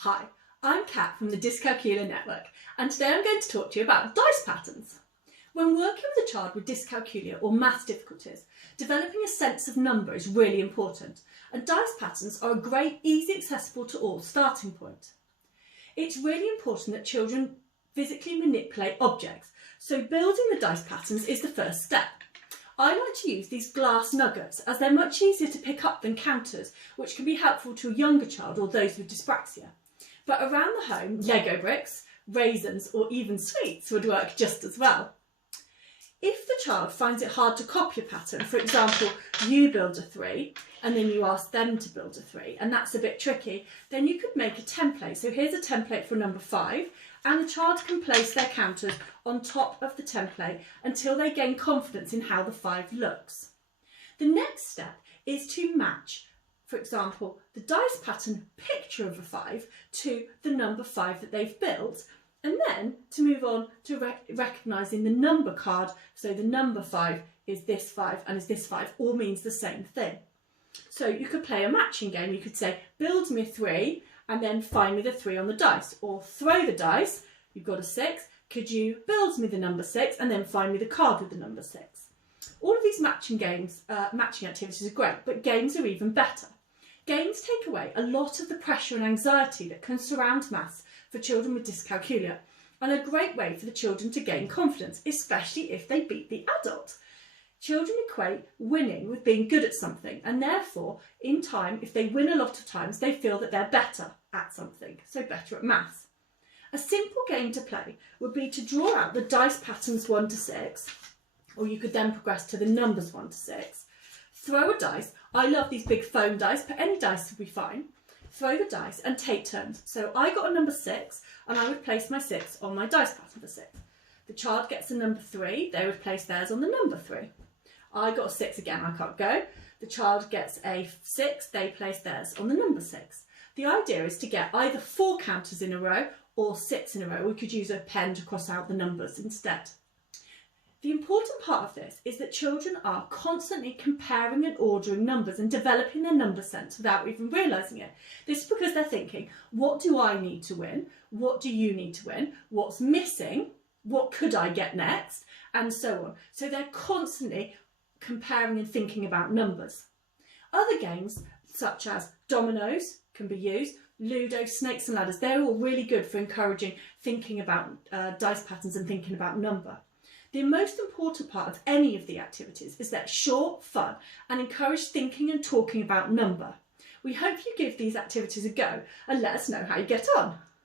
Hi, I'm Kat from the Dyscalculia network, and today I'm going to talk to you about dice patterns. When working with a child with dyscalculia or maths difficulties, developing a sense of number is really important, and dice patterns are a great, easy, accessible to all starting point. It's really important that children physically manipulate objects, so building the dice patterns is the first step. I like to use these glass nuggets as they're much easier to pick up than counters, which can be helpful to a younger child or those with dyspraxia. But around the home, Lego bricks, raisins or even sweets would work just as well. If the child finds it hard to copy a pattern, for example, you build a 3 and then you ask them to build a 3 and that's a bit tricky, then you could make a template. So here's a template for number 5 and the child can place their counters on top of the template until they gain confidence in how the 5 looks. The next step is to match, for example, the dice pattern picture of a 5 to the number 5 that they've built, and then to move on to recognising the number card. So the number 5 is this 5 and is this 5, all means the same thing. So you could play a matching game. You could say, build me a 3 and then find me the 3 on the dice, or throw the dice, you've got a 6, could you build me the number 6 and then find me the card with the number 6. All of these matching activities are great, but games are even better. Games take away a lot of the pressure and anxiety that can surround maths for children with dyscalculia, and a great way for the children to gain confidence, especially if they beat the adult. Children equate winning with being good at something, and therefore, in time, if they win a lot of times, they feel that they're better at something, so better at maths. A simple game to play would be to draw out the dice patterns 1 to 6, or you could then progress to the numbers 1 to 6. Throw a dice. I love these big foam dice, but any dice would be fine. Throw the dice and take turns. So I got a number 6 and I would place my 6 on my dice pattern for 6. The child gets a number 3, they would place theirs on the number 3. I got a 6 again, I can't go. The child gets a 6, they place theirs on the number 6. The idea is to get either 4 counters in a row or 6 in a row. We could use a pen to cross out the numbers instead. The important part of this is that children are constantly comparing and ordering numbers and developing their number sense without even realising it. This is because they're thinking, what do I need to win? What do you need to win? What's missing? What could I get next? And so on. So they're constantly comparing and thinking about numbers. Other games, such as dominoes, can be used. Ludo, snakes and ladders, they're all really good for encouraging thinking about dice patterns and thinking about number. The most important part of any of the activities is that short, fun and encourage thinking and talking about number. We hope you give these activities a go and let us know how you get on.